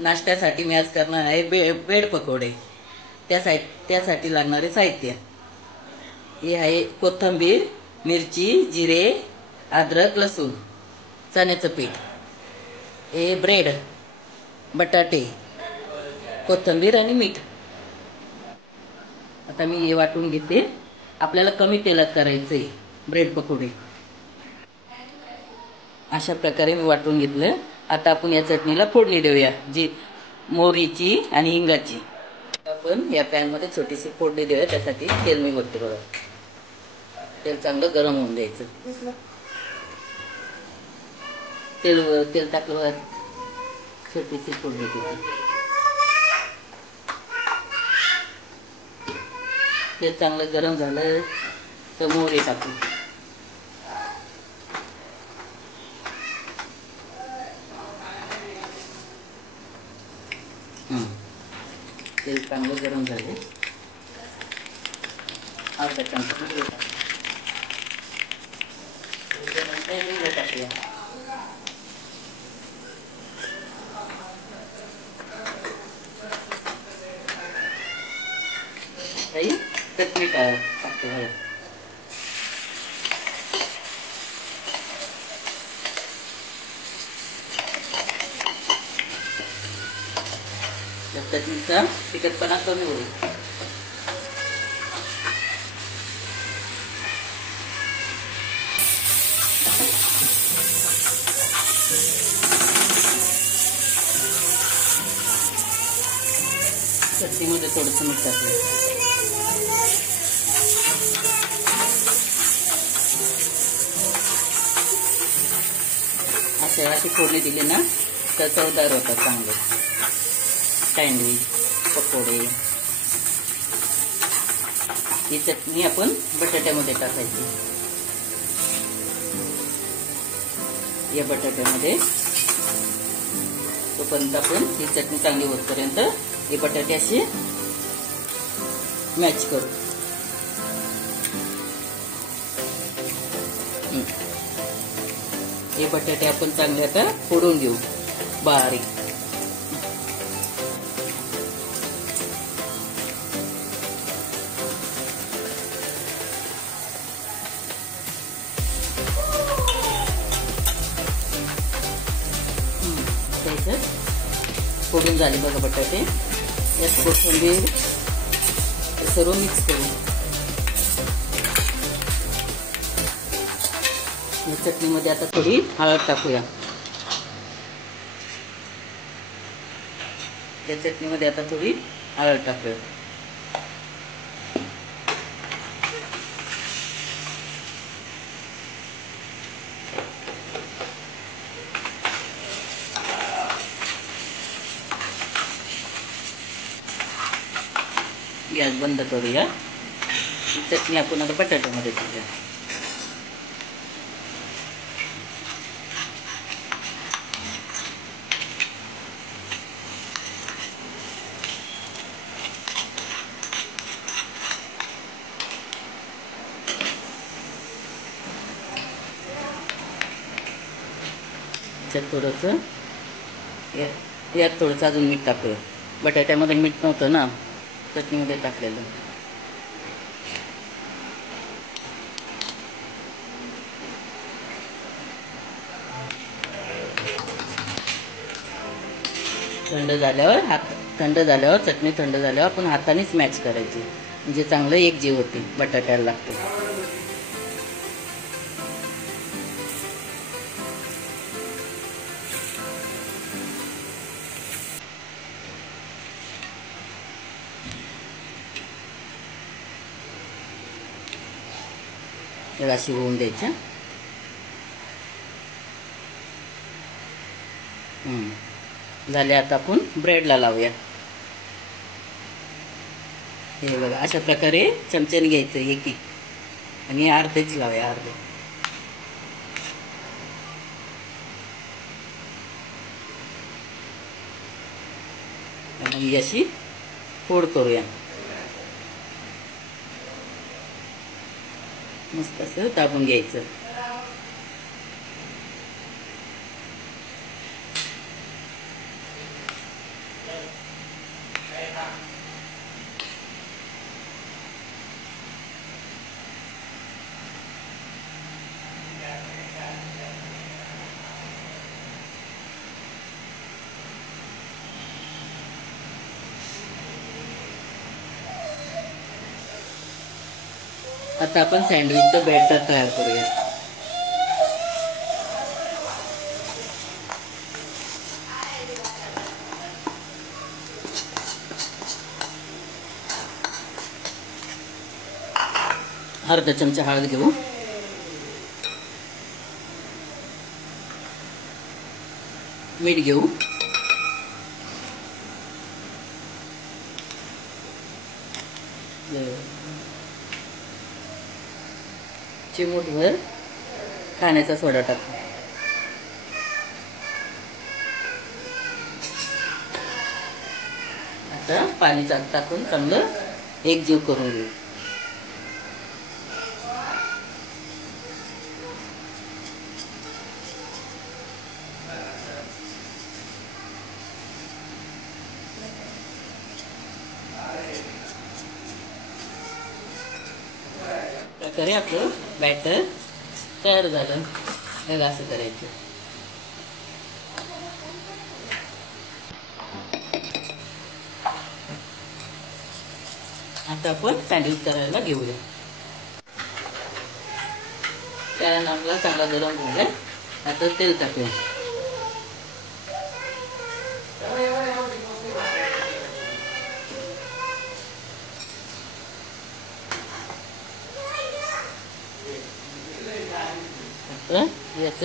नाश्त्यासाठी मी आज करणार आहे ब्रेड पकोडे. त्यासाठी लागणारे साहित्य हे आहे: कोथिंबीर, मिरची, जिरे, अद्रक, लसूण, चण्याचं पीठ, हे ब्रेड, बटाटे, कोथिंबीर आणि मीठ. आता मी हे वाटून घेते. आपल्याला कमी तेलात करायचं आहे ब्रेड पकोडे. अशा प्रकारे मी वाटून घेतलं. आता आपण या चटणीला फोडणी देऊया, जी मोहरीची आणि हिंगाची. आपण या पॅनमध्ये छोटीशी फोडणी देऊया. त्यासाठी तेल मी घालते बघा. तेल चांगलं गरम होऊन द्यायचं. तेल टाकलं बघा. छोटीशी फोडणी देते. तेल चांगलं गरम झालं तर मोहरी टाकू. तेल चांगलं गरम झाले. अर्धा चमचा टाकूया. चटणी टाकते बघा. चटणीचा तिखटपणा कमी होईल. चटणीमध्ये थोडंसं मीठ टाकलं. अशी फोडणी दिली ना तर चवदार होतात चांगले सँडविच, पकोडे. ही चटणी आपण बटाट्यामध्ये टाकायची. या बटाट्यामध्ये तोपर्यंत आपण ही चटणी चांगली होतपर्यंत हे बटाटे असे मॅच करू. हे बटाटे आपण चांगले आता फोडून घेऊ बारीक. फोडून झाले बघा बटाटे. यात कोथिंबीर सर्व मिक्स करू. या चटणीमध्ये आता थोडी हळद टाकूया. या चटणीमध्ये आता थोडी हळद टाकूया. गॅस बंद करूया. चटणी आपण आता बटाट्यामध्ये टाकूया. थोडंसं यात थोडंसं अजून मीठ टाकूया. बटाट्यामध्ये मीठ नव्हतं ना, चटणीमध्ये टाकलेलं. थंड झाल्यावर चटणी थंड झाल्यावर आपण हातानेच मॅच करायची. म्हणजे चांगलं एक जीव होते, बटाट्याला लागते. अशी होऊन द्यायच्या. झाले. आता आपण ब्रेडला लावूया. हे बघा अशा प्रकारे चमच्याने घ्यायचं एक आणि अर्धेच लावूया. अर्धे आणि अशी फोड करूया. मस्त असं दाबून घ्यायचं. आता आपण सँडविचचं बॅटर तयार करूया. अर्धा चमचा हळद घेऊ. मीठ घेऊ. चिमूटभर खाण्याचा सोडा टाकू. आता पाणी टाकून चांगलं एकजीव करून घेऊ. प्रकारे आपलं बॅटर तयार झालं. बघा असं करायचं. आता आपण सँडविच करायला घेऊया. पॅन आपला चांगला गरम झालाय. आता तेल टाकूया.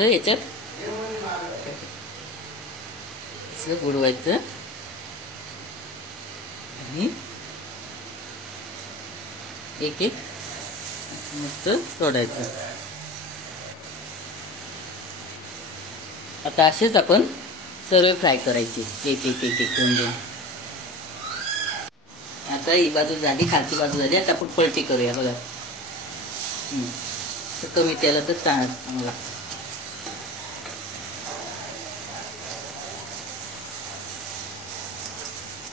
याच्यात बुडवायचं आणि एक एक मस्त सोडायचं. आता असेच आपण सर्व फ्राय करायचे एक एक एक एक दोन दोन. आता ही बाजू झाली, खालची बाजू झाली. आता आपण पलटी करूया. बघा कमी तेलातच टाळायचं मला.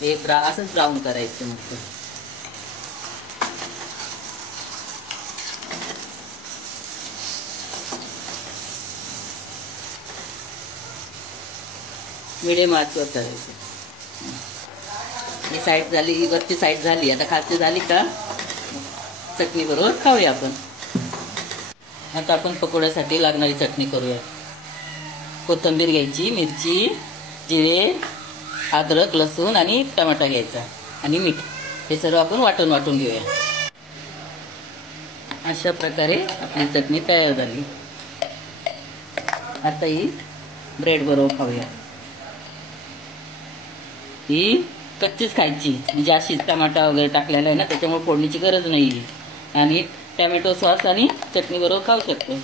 हे असंच ब्राऊन करायचं मस्त. मिडियम आचवर करायचं. ही साईड झाली, वरची साईड झाली. आता खालची झाली का चटणी बरोबर खाऊया आपण. आता आपण पकोड्यासाठी लागणारी चटणी करूया. कोथिंबीर घ्यायची, मिरची, जिरे, अद्रक, लसूण आणि टमाटा घ्यायचा आणि मीठ. हे सर्व आपण वाटून वाटून घेऊया. अशा प्रकारे आपली चटणी तयार झाली. आता ही ब्रेड बरोबर खाऊया. ही कच्चीच खायची, म्हणजे अशीच. टमाटा वगैरे टाकलेला आहे ना, त्याच्यामुळे फोडणीची गरज नाही आहे. आणि टॅमॅटो सॉस आणि चटणी बरोबर खाऊ शकतो.